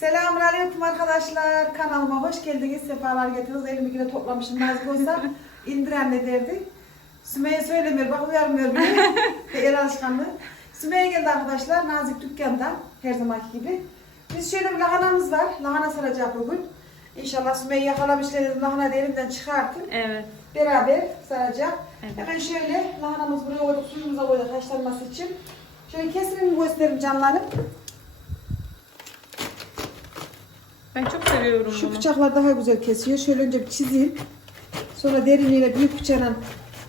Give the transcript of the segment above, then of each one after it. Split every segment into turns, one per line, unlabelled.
Selamünaleyküm arkadaşlar. Kanalıma hoş geldiniz. Sefalar getirdiniz. Elimi yine toplamışım nazik olsa. İndir anne derdi. Sümeyye söylemiyor. Bak uyarmıyor beni. El alışkanlığı. Sümeyye geldi arkadaşlar. Nazik dükkanda. Her zamanki gibi. Biz şöyle bir lahanamız var. Lahana saracak bugün. İnşallah Sümeyye yakalamışlar. Lahana elimden çıkartın.
Evet.
Beraber saracak.
Evet.
Hemen şöyle lahanamızı buraya koyduk. Suyumuza koyduk haşlanması için. Şöyle kesimini göstereyim canlarım.
Ben çok seviyorum
Şu
bunu.
bıçaklar daha güzel kesiyor. Şöyle önce bir çizeyim. Sonra derinliğine büyük bıçağla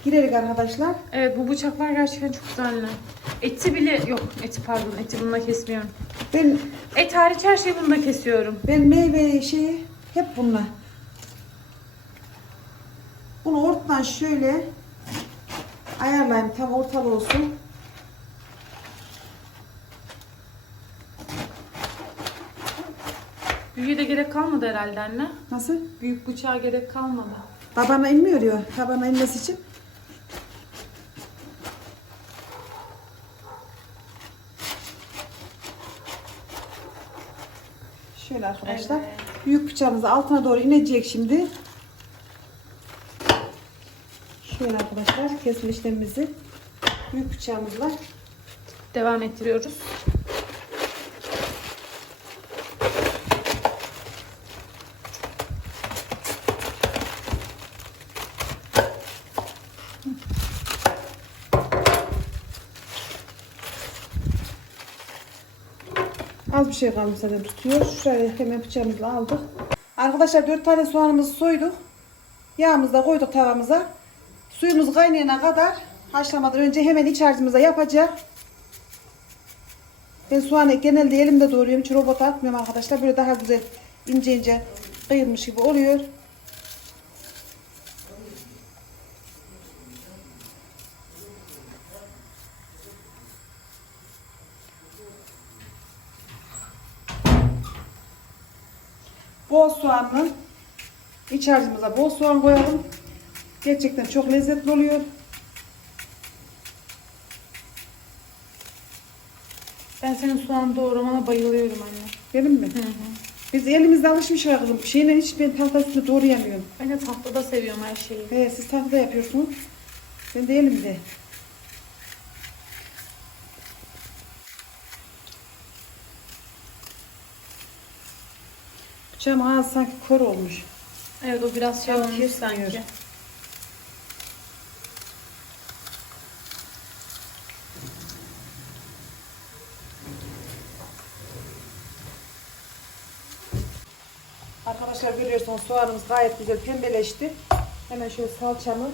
girerek arkadaşlar.
Evet bu bıçaklar gerçekten çok güzel. Eti bile yok. Eti pardon. Eti bununla kesmiyorum.
Ben
Et hariç her şeyi bununla kesiyorum.
ben meyve şeyi hep bununla. Bunu ortadan şöyle ayarlayayım tam ortalı olsun.
Büyüğe de gerek kalmadı herhalde anne.
Nasıl?
Büyük bıçağa gerek kalmadı.
Tabana inmiyor ya. Tabana inmesi için. Şöyle arkadaşlar.
Evet.
Büyük bıçağımız altına doğru inecek şimdi. Şöyle arkadaşlar kesim işlemimizi büyük bıçağımızla
Devam ettiriyoruz.
Şey kalmış zaten tutuyor. Şuraya hemen bıçağımızla aldık. Arkadaşlar 4 tane soğanımızı soyduk. Yağımızı da koyduk tavamıza. Suyumuz kaynayana kadar haşlamadan önce hemen iç harcımıza yapacak. Ben soğanı genelde elimde doğruyorum. Hiç robota atmıyorum arkadaşlar. Böyle daha güzel ince ince kıyılmış gibi oluyor. İç harcımıza bol soğan koyalım. Gerçekten çok lezzetli oluyor.
Ben senin soğan doğramana bayılıyorum anne.
Benim mi?
Hı hı.
Biz elimizde alışmışız kızım. Şeyle hiç ben tahta üstünde doğrayamıyorum.
Ben de tahtada seviyorum her şeyi.
He, siz tahtada yapıyorsunuz. Ben de elimde. Bıçağım ağzı sanki kör olmuş.
Evet o biraz şey olmuş
kesmiyor.
sanki.
Arkadaşlar görüyorsunuz soğanımız gayet güzel pembeleşti. Hemen şöyle salçamı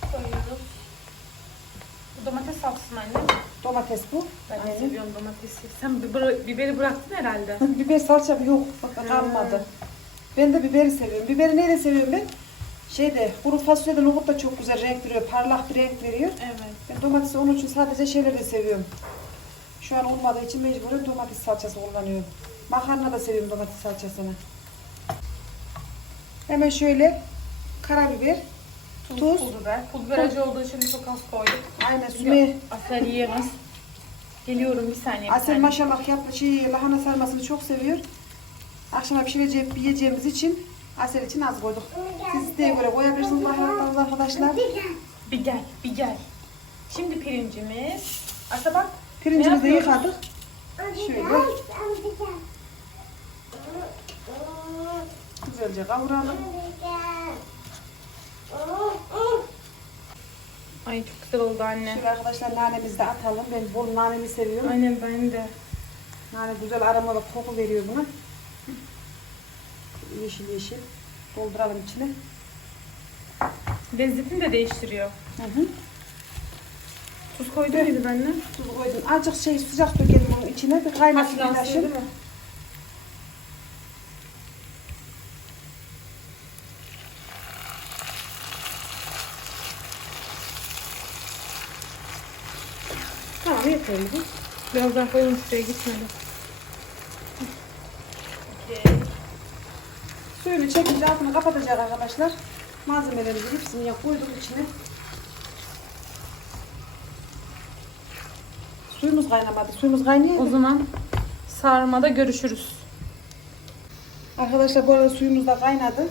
Koyuyoruz. Bu domates salçası mı anne?
Domates bu.
Ben de
Aynen.
seviyorum domatesi. Sen biber, biberi bıraktın herhalde.
Biber salçam yok. Bak kalmadı. Ben de biberi seviyorum. Biberi neyle seviyorum ben? Şeyde kuru fasulyede nohut da çok güzel renk veriyor. Parlak bir renk veriyor.
Evet.
Ben domatesi onun için sadece şeyleri de seviyorum. Şu an olmadığı için mecburen domates salçası kullanıyorum. Makarna da seviyorum domates salçasını. Hemen şöyle karabiber,
Tuz,
Tuz.
pul biber. Pul biber acı olduğu için çok az koyduk.
aynen Sümeyye.
Asel yiyemez. Geliyorum bir saniye. bir
Asel
saniye.
maşallah yapı şey, lahana sarmasını çok seviyor. Akşama pişireceğim, yiyeceğimiz için Asel için az koyduk. Siz isteğe göre koyabilirsiniz baharatlarınızı arkadaşlar.
Bir gel, bir gel. Şimdi pirincimiz. Asa bak.
Pirincimizi de yıkadık. Şöyle güzelce kavuralım.
Ay çok güzel oldu anne.
Şöyle arkadaşlar nanemizi de atalım. Ben bol nanemi seviyorum.
Aynen ben de.
Nane güzel aromalı koku veriyor buna. Yeşil yeşil. Dolduralım içine.
Lezzetini de değiştiriyor.
Hı hı.
Tuz koydun muydu anne?
Tuzu koydum. Azıcık şey sıcak dökelim bunun içine. Bir kaynasın bir
Haşlansın değil mi?
Yeterli bu.
Biraz daha koyalım şuraya gitmedi.
Suyunu çekince altını kapatacak arkadaşlar. Malzemelerimizi hepsini koyduk içine. Suyumuz kaynamadı. Suyumuz kaynıyor.
O zaman sarmada görüşürüz.
Arkadaşlar bu arada suyumuz da kaynadı.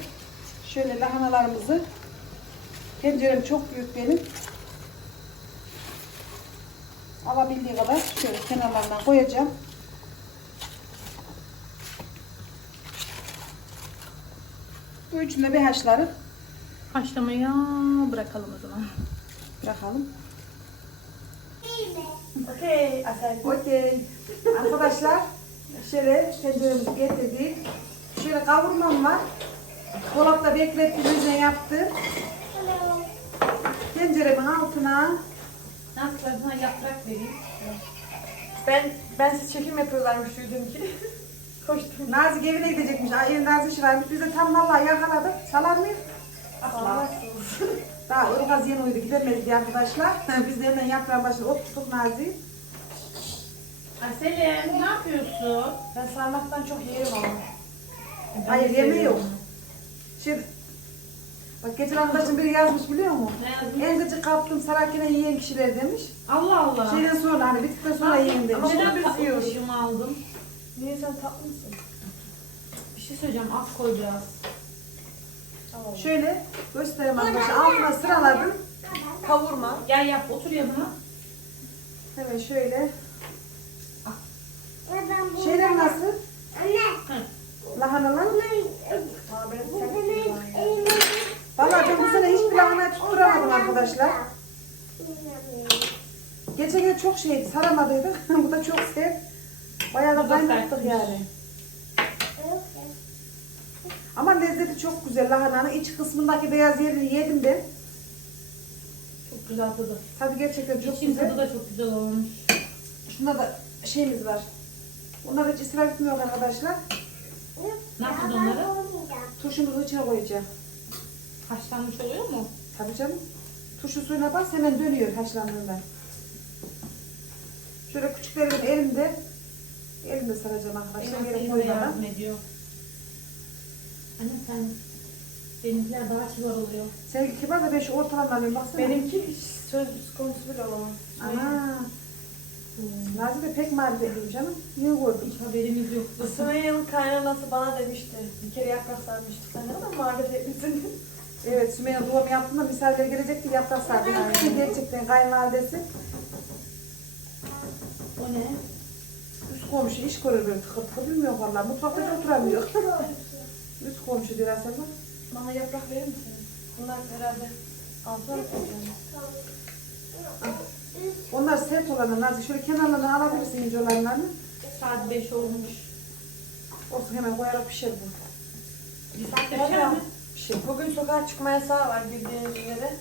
Şöyle lahanalarımızı tencerem çok büyük benim. Alabildiği kadar şöyle kenarlarından koyacağım. Bu üçünü de bir haşlarıp
Haşlamaya bırakalım o zaman.
bırakalım.
Okey.
Okey. Arkadaşlar şöyle tenceremizi getirdik. Şöyle kavurmam var. Dolapta beklettiğimizde yaptı. Tenceremin altına
Ben sana yaprak vereyim?
Ben, ben siz çekim yapıyorlarmış duydum ki. Koştum.
Nazik evine gidecekmiş. Ay, Evin Nazik işi varmış. Biz de tam vallahi yakaladık. Salar mıyız? Asla. Daha ırgaz yeni uydu. Gidemedik diye arkadaşlar. Biz de hemen yaprağın başına oturttuk Nazik.
Aselem ne yapıyorsun?
Ben sarmaktan çok yerim ama.
Hayır yemeği yok. Şimdi Bak geçen arkadaşım biri yazmış biliyor musun?
Ne yazmış?
En gıcık kaptım sararken yiyen kişiler demiş.
Allah Allah.
Şeyden sonra hani bittikten sonra yiyin demiş.
Ama
Neden
biz
tatlı
yiyoruz.
aldım?
Niye sen tatlı mısın?
Bir şey söyleyeceğim az koy biraz.
Tamam.
Şöyle göstereyim arkadaşlar. Altına sıraladım.
Kavurma.
Gel yap otur yanıma.
Hemen şöyle. Şeyler nasıl? Lahanalar.
Aa, ben sen
Vallahi ben bu sene hiçbir lahana tutturamadım arkadaşlar. Geçen yıl çok şeydi, saramadıydık. bu da çok sert. Bayağı da kaynattık yani. Ama lezzeti çok güzel lahananın. iç kısmındaki beyaz yerini yedim ben.
Çok güzel tadı.
Tadı gerçekten çok
İçin
güzel.
tadı da çok güzel olmuş.
Şunda da şeyimiz var. Bunlar hiç israf etmiyor arkadaşlar.
Ne yapacağız onları?
Turşumuzu içine koyacağım.
Haşlanmış oluyor mu?
Tabii canım. Turşu suyuna bas hemen dönüyor haşlandığında. Şöyle küçüklerini elimde elimde saracağım arkadaşlar. Yere
Benim
koymadan.
yardım ediyor. Anne sen benimkiler daha kibar oluyor.
Sevgi kibar da ben şu alayım baksana.
Benimki hiç söz konusu bile olamaz.
Ana. Nazi de pek marifetliyim canım. Niye gördüm?
Hiç haberimiz yok.
Sümeyye'nin kaynanası bana demişti. Bir kere yaprak sarmıştık. Sen ne kadar marifetlisin.
Evet Sümeyye doğum yaptığında misafirler gelecekti yaprak sardı. Yani. Gerçekten kayınvalidesi.
O ne?
Üst komşu iş görür böyle tıkır tıkır bilmiyor valla. Mutfakta hiç oturamıyor. Üst komşu diyor bak.
Bana yaprak verir misiniz? Bunlar herhalde altına mı?
Onlar sert olanlar Nazi. Şöyle kenarlarına alabilirsin ince olanlarını.
Saat 5 olmuş.
Olsun hemen koyarak pişir bu.
Bir saat pişer mi?
Bugün sokağa çıkma yasağı var bildiğiniz üzere.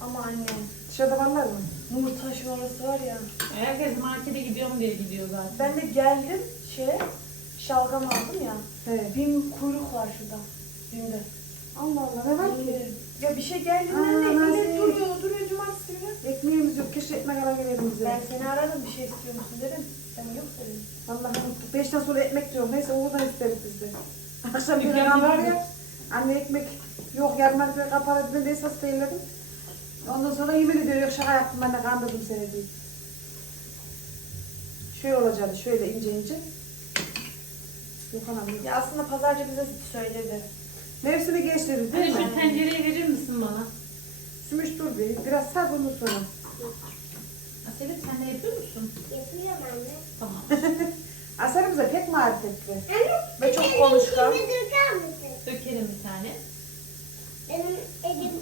Ama anne,
Dışarıda varlar mı?
Nurtaş'ın orası var ya.
Herkes markete gidiyorum diye gidiyor zaten.
Ben de geldim şeye, şalgam aldım ya.
He.
Bin kuyruk var şurada. Binde.
Allah Allah ne var ki?
Ya bir şey geldi
Aa,
anne,
nasıl?
millet duruyor, duruyor cumartesi günü.
Ekmeğimiz yok. Keşke ekmek alabilirim bize.
Ben seni aradım, bir şey istiyor musun dedim. Sen yok dedin.
Vallahi unuttuk. Beşten sonra ekmek diyorum. Neyse oradan isteriz biz de. Akşam bir
Yüklenme
var ya. Anne ekmek yok yarın ekmek kapalı ben de esas değilledim. Ondan sonra yemin ediyor yok şaka yaptım ben de kandırdım seni diye. Şöyle olacaktı şöyle ince ince. Yok anam.
Ya aslında pazarcı bize söyledi.
Mevsimi geçti
Hani
değil mi?
şu tencereyi verir misin bana?
Sümüş dur bir. Biraz sar bundan sonra.
Aselip sen de yapıyor musun?
Yapıyorum anne.
Tamam.
Asarımıza pek marifetli.
Anne,
Ve çok
elini
konuşkan.
içine döker misin?
Dökelim bir tane.
Benim. Elim...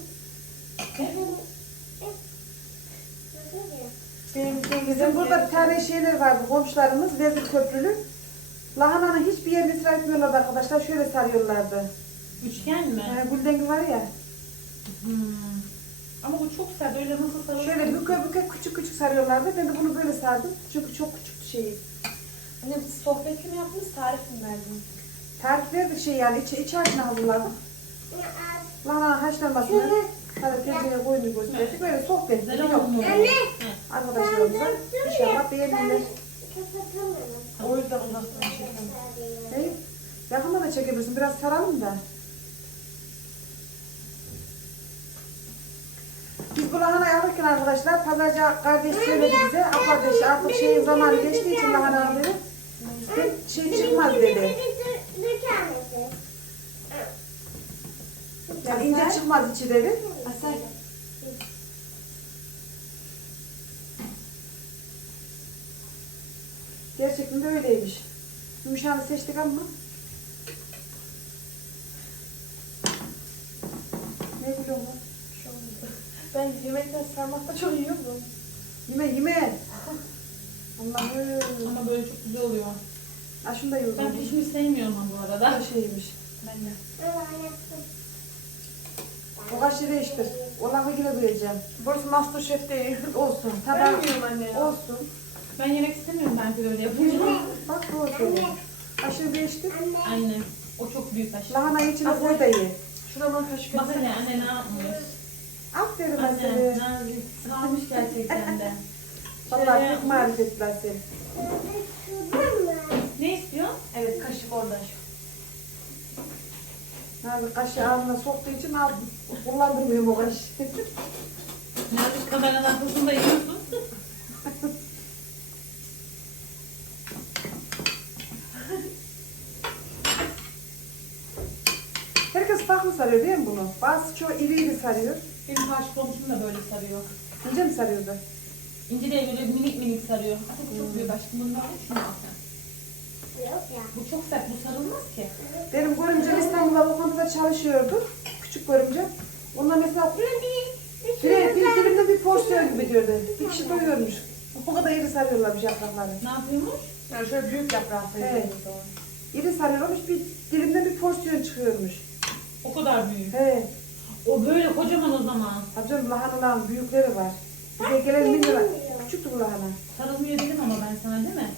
Benim
Bizim burada bir tane şeyler vardı komşularımız Vezir Köprülü. Lahananın hiçbir yerini israf etmiyorlardı arkadaşlar. Şöyle sarıyorlardı.
Üçgen mi?
Yani güldengi var ya.
Hmm. Ama bu çok sert. Öyle nasıl sarılır?
Şöyle büke büke küçük küçük sarıyorlardı. Ben de bunu böyle sardım. Çünkü çok küçüktü şeyi.
Anne siz sohbetli mi yaptınız, tarif mi verdiniz?
Tarif verdik şey yani iç, iç harcını hazırladık. Lahananın haşlanmasını hadi tencereye koyunu gösterdik. Böyle sohbet yok.
olmuş.
Anne.
Arkadaşlarımıza inşallah beğenirler.
O yüzden uzaktan çekiyorum.
Hey, yakında da çekebilirsin. Biraz saralım da. Biz bu lahanayı alırken arkadaşlar pazarcı kardeş söyledi bize. Abla dedi artık şeyin zamanı geçtiği için lahana dedi. İşte şey çıkmaz dedi. Yani ince çıkmaz içi dedi.
Asel.
Gerçekten de öyleymiş. Yumuşağını seçtik ama. Ne biliyorum lan?
Ben yemekten sarmakta çok iyi oldum.
Yeme yeme. Allah'ım.
Ama böyle çok güzel oluyor.
Ha şunu da yiyorum.
Ben pişmiş sevmiyorum ama bu arada.
Daha şeymiş.
Ben de.
O kaşığı değiştir. Olanı yine duyacağım.
Burası Masterchef değil.
Olsun. Tamam.
yiyorum anne ya.
Olsun.
Ben yemek istemiyorum bence böyle yapınca.
Bak doğru söylüyor. Kaşığı değiştir.
Aynen. O çok büyük kaşık.
Lahanayı içine koy da ye.
Şuradan kaşık
Bak
etsene.
hele anne ne yapmış?
Aferin
Anne
Aseli.
nazik. Sıkılmış gerçekten de.
Vallahi çok marifetli Aseli.
Ne istiyorsun?
Evet kaşık orada şu.
Nazik kaşığı ağzına soktuğu için al, kullandırmıyorum o kaşığı.
Nazik kameranın arkasında yiyorsun.
Herkes farklı sarıyor değil mi bunu? Bazı çoğu iri iri sarıyor.
Benim karşı komşum da böyle sarıyor.
İnce mi sarıyordu?
İnci de böyle minik minik sarıyor. Bu çok büyük aşkım. Bundan al şunu al sen.
Yok ya.
Bu çok sert. Bu sarılmaz ki.
Benim görümcem İstanbul'da lokantada çalışıyordu. Küçük görümcem. Onunla mesela bir, bir dilimde bir porsiyon gibi diyordu. Bir kişi doyuyormuş. O kadar iri sarıyorlarmış yaprakları.
Ne yapıyormuş?
Yani şöyle büyük yaprağı
Evet. İri sarıyormuş, bir dilimde bir porsiyon çıkıyormuş.
O kadar büyük.
He.
O böyle kocaman o zaman.
Canım lahanaların büyükleri var. Bize gelen minyona. Küçüktü bu lahana.
Sarılmıyor dedim ama ben sana değil mi?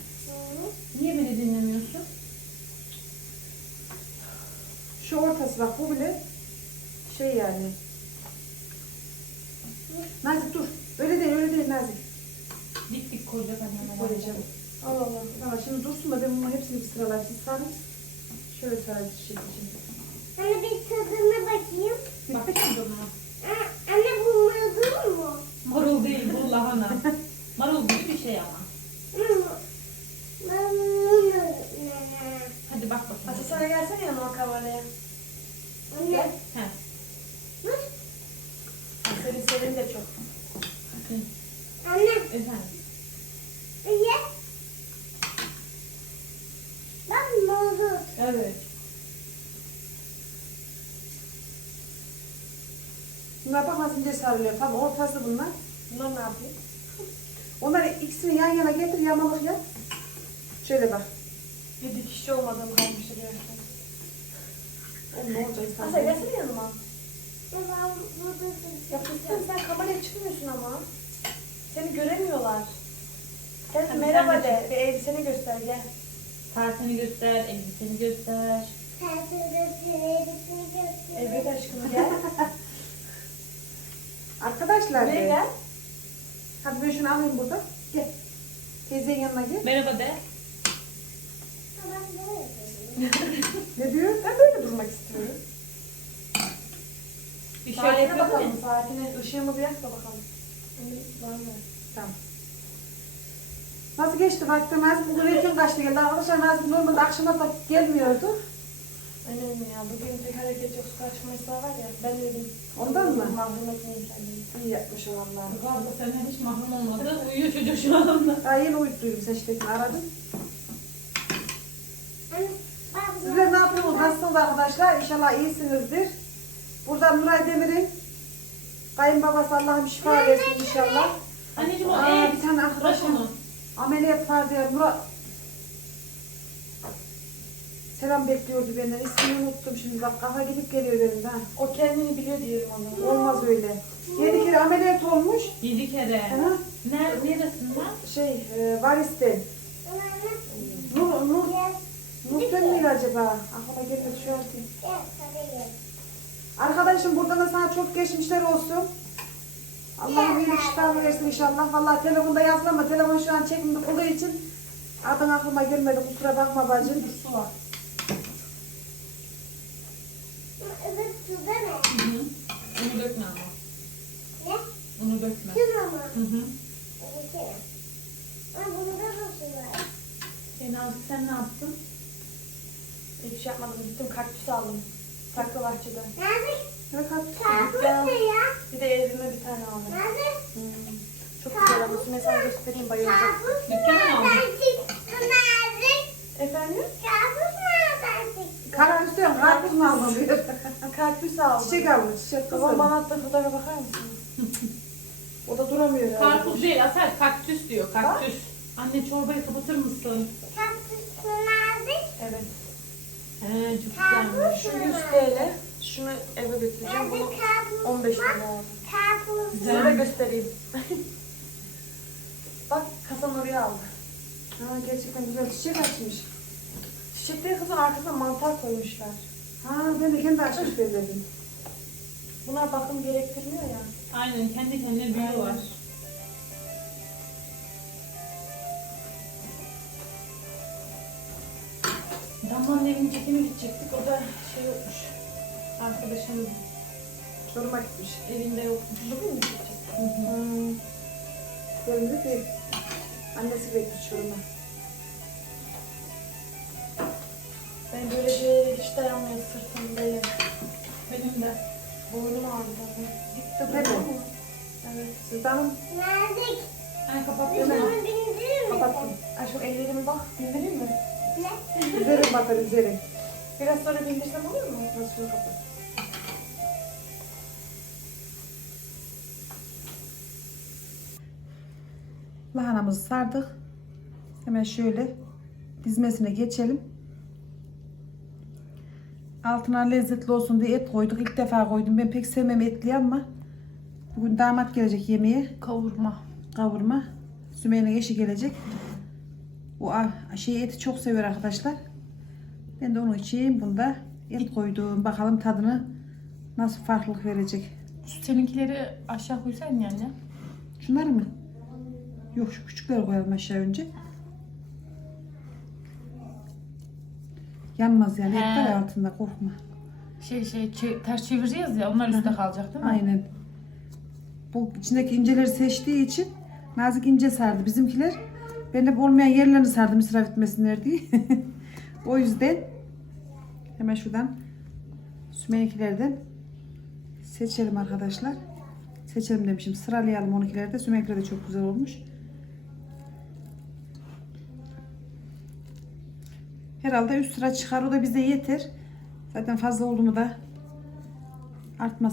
Niye beni dinlemiyorsun?
Şu ortası bak bu bile şey yani. Nazik dur. Öyle değil öyle değil Nazik.
Dik dik koyacak annem.
Koyacağım. Allah Allah. Tamam şimdi dursun da ben bunun hepsini bir sıralayayım. Siz sarın. Şöyle sarayım şimdi.
Anne bir tadına bakayım.
Bakacağım canıma.
Aa, Anne bu marul mu?
Marul değil bu lahana. Marul gibi bir şey ama.
Hmm. Marul ne?
Hadi bak bakayım.
Asel sana gelsene yanıma kameraya.
Anne.
He.
Senin senin de çok.
Anne.
Efendim.
Ye. Bak marul.
Evet.
Bunlar bak nasıl ince sarılıyor. Tam ortası bunlar.
Bunlar ne yapıyor?
Onları ikisini yan yana getir yamalık yap. Şöyle bak.
Bir dikişçi olmadığım kalmıştır yerken.
Oğlum ne olacak sen?
gelsene yanıma.
Ben burada
Ya sen, sen kameraya çıkmıyorsun ama. Seni göremiyorlar. Gel
Hadi
merhaba
sen de
de. Bir elbiseni göster gel.
Saatini göster, elbiseni göster.
Evet aşkım gel.
Arkadaşlar
Buraya gel.
Hadi ben şunu alayım burada. Gel. Teyzenin yanına gel.
Merhaba de.
Ne diyor?
Ben böyle durmak istiyorum.
Bir şey
Saatine
yapıyor
bakalım saatine. Işığımızı yak da bakalım. Var mı?
Tamam. Nasıl geçti vakti? Nazım bugün erken kaçtı geldi. Arkadaşlar Nazım normalde akşama gelmiyordu.
Annem ya bugün bir hareket yok. Yasağı var ya. Ben dedim.
Ondan mı?
Mahrum etmeyeyim kendimi.
İyi yapmış o valla.
Senden hiç mahrum olmadı. Uyuyor çocuk şu anda.
Daha yeni uyuttuydum seçtekini aradım. Sizler ne yapıyorsunuz? Nasılsınız arkadaşlar? İnşallah iyisinizdir. Buradan Nuray Demir'in kayınbabası Allah'ım şifa versin inşallah.
Anneciğim o
Aa, bir tane arkadaşım ameliyat var diye Murat selam bekliyordu benden. İsmini unuttum şimdi bak kafa gidip geliyor benim de. ha.
O kendini biliyor diyelim ona.
Olmaz öyle. Yedi kere ameliyat olmuş.
Yedi kere.
Hı?
Ner neresinden?
Şey e, varisten. Nur, Nur, Nurten miydi acaba? Aklıma gelmedi şu an değil. Arkadaşım buradan da sana çok geçmişler olsun. Allah'ım iyilik şifa versin inşallah. Vallahi telefonda yazdım ama telefon şu an çekimde olduğu için adın aklıma gelmedi. Kusura bakma bacım.
Su var. Onu dökme.
Şunu mu?
Hı hı. E Nazlı sen ne yaptın?
Hiçbir şey yapmadım. Gittim kaktüs aldım. Saklı bahçede.
Nerede?
Ne kaktüs?
Karpuz
Ya.
ne ya?
Bir de evime bir tane aldım.
Nerede?
Hmm. Çok güzel ama mesela göstereyim bayılacak.
Karpuz
Dükkana mı aldın?
Efendim?
Karpuz nerede?
Karar istiyorum. Karpuz mu aldın.
Kaktüs aldım.
Çiçek almış. Çiçek
Babam
kızım.
bana attığı fotoğrafa bakar mısın? o da duramıyor ya.
Karpuz değil Asel kaktüs diyor kaktüs. Anne çorbayı kapatır mısın?
Karpuz nerede?
Evet.
He çok güzelmiş.
Şu 100 TL. Şunu eve götüreceğim. Bunu
karpuz
15
var?
lira aldım.
Karpuz.
Güzel.
Size de göstereyim. Bak kasan oraya aldı.
Ha, gerçekten güzel çiçek açmış.
Çiçekleri kızın arkasına mantar koymuşlar.
Ha ben de kendi açmış belledim.
Bunlar bakım gerektirmiyor ya.
Aynen kendi kendine büyüyorlar. Damla'nın evinin çekimi gidecektik. O da şey yokmuş. Arkadaşımın
Çoruma gitmiş.
evinde yokmuş.
Bugün mü gideceğiz?
Hmm. Göründü değil. Annesi bekliyor çoruma.
Ben böyle şeylere hiç dayanmıyor sırtım.
Benim de.
Boynum ağrıdı. Gitti bu mu? Evet.
Hanım
Nerede?
Ay kapattın
Şunu
mı?
bindirir misin?
kapattım.
Ay şu ellerimi bak bindireyim mi?
Ne?
Üzerim batar üzerim.
Biraz sonra bindirsem olur mu?
Nasıl şunu kapat. Lahanamızı sardık. Hemen şöyle dizmesine geçelim. Altına lezzetli olsun diye et koyduk. İlk defa koydum. Ben pek sevmem etli ama bugün damat gelecek yemeğe.
Kavurma.
Kavurma. Sümeyye'nin eşi gelecek. O şey eti çok seviyor arkadaşlar. Ben de onun için bunda et koydum. Bakalım tadını nasıl farklılık verecek.
Şu seninkileri aşağı koysaydın yani.
Şunları mı? Yok şu küçükleri koyalım aşağı önce. Yanmaz yani. Et var altında korkma.
Şey şey çe- ters çevireceğiz ya onlar üstte kalacak değil mi?
Aynen. Bu içindeki inceleri seçtiği için nazik ince sardı bizimkiler. Ben de bu olmayan yerlerini sardım israf etmesinler diye. o yüzden hemen şuradan Sümeyye'ninkilerden seçelim arkadaşlar. Seçelim demişim. Sıralayalım onunkileri de. Sümeyye'ninkiler de çok güzel olmuş. Herhalde üst sıra çıkar. O da bize yeter. Zaten fazla oldu mu da artmaz.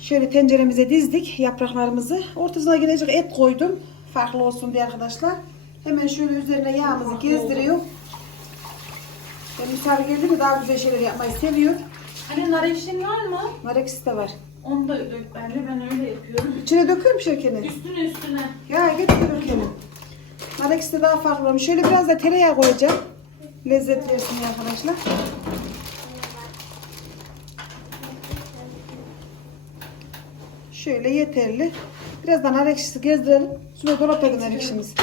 Şöyle tenceremize dizdik yapraklarımızı. Ortasına gelecek et koydum. Farklı olsun diye arkadaşlar. Hemen şöyle üzerine yağımızı gezdiriyor. Ben misafir geldi mi daha güzel şeyler yapmayı seviyor.
Hani nar ekşin var mı?
Nar ekşisi de var.
Onu da dök bence ben öyle yapıyorum.
İçine döküyorum şekerini.
Üstüne üstüne.
Ya getir dökelim. Nar ekşisi de daha farklı olmuş. Şöyle biraz da tereyağı koyacağım. Lezzet versin arkadaşlar. Şöyle yeterli. Biraz da nar ekşisi gezdirelim. Sonra dolapta nar ekşimiz.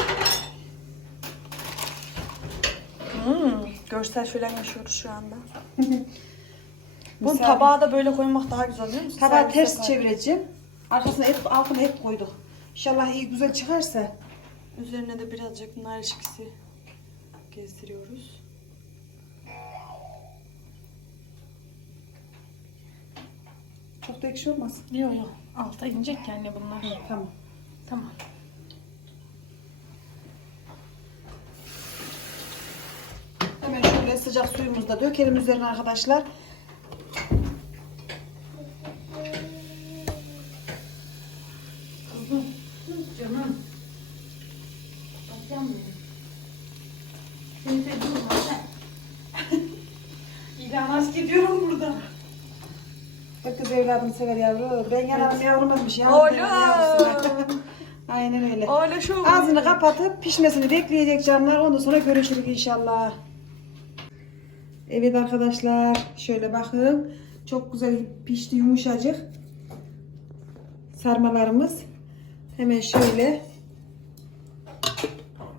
Hmm, görsel şölen yaşıyoruz şu anda. Bunu
Misafir-
tabağa da böyle koymak daha güzel değil mi?
Tabağı
Servis
ters
yapar.
çevireceğim. Arkasına et, altına et koyduk. İnşallah iyi güzel çıkarsa.
Üzerine de birazcık nar ilişkisi gezdiriyoruz.
Çok da ekşi olmaz.
Yok yok. Alta inecek yani bunlar.
Tamam.
Tamam.
Hemen şöyle sıcak suyumuzu da dökelim üzerine arkadaşlar.
Kızım. Canım. Bakacağım mı? Seni seviyorum anne. İlan aşk ediyorum burada.
Evladım sever yavru. Ben yanarım yavrumazmış ya.
Oğlum.
Aynen öyle.
Öyle şu.
Ağzını kapatıp pişmesini bekleyecek canlar. Ondan sonra görüşürüz inşallah. Evet arkadaşlar. Şöyle bakın. Çok güzel pişti yumuşacık. Sarmalarımız. Hemen şöyle.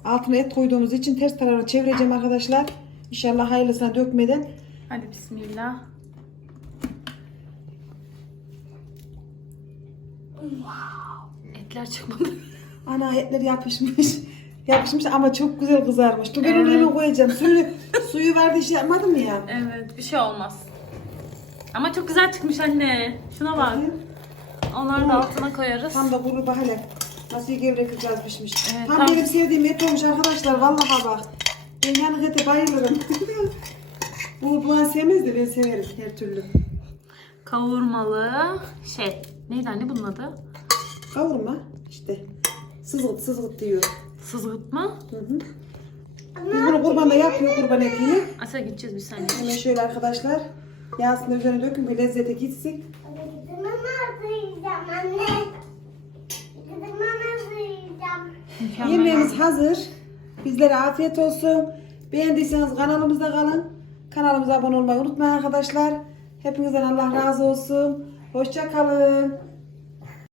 Altına et koyduğumuz için ters tarafını çevireceğim arkadaşlar. İnşallah hayırlısına dökmeden.
Hadi bismillah. Etler çıkmadı.
Ana etler yapışmış. Yapışmış ama çok güzel kızarmış. Dur ben onu hemen koyacağım. Suyu, suyu vardı şey yapmadım ya.
Evet bir şey olmaz. Ama çok güzel çıkmış anne. Şuna bak. Onları da altına koyarız.
Tam da kuru bak hele. Nasıl gevrek kızar pişmiş.
Evet,
tam,
tam-
benim sevdiğim et olmuş arkadaşlar. Vallahi bak. Ben yanık ete bayılırım. Bu Buğan sevmez de ben severim her türlü.
Kavurmalı şey. Neydi anne bunun adı?
Kavurma işte. Sızgıt sızgıt diyor.
Sızgıtma.
Hı hı. Biz bunu kurbanda yapıyor kurban etini.
Asa gideceğiz bir saniye.
Hemen şöyle arkadaşlar. Yağsını üzerine dökün bir lezzete gitsin. Yemeğimiz hazır. Bizlere afiyet olsun. Beğendiyseniz kanalımızda kalın. Kanalımıza abone olmayı unutmayın arkadaşlar. Hepinizden Allah razı olsun. Hoşça kalın.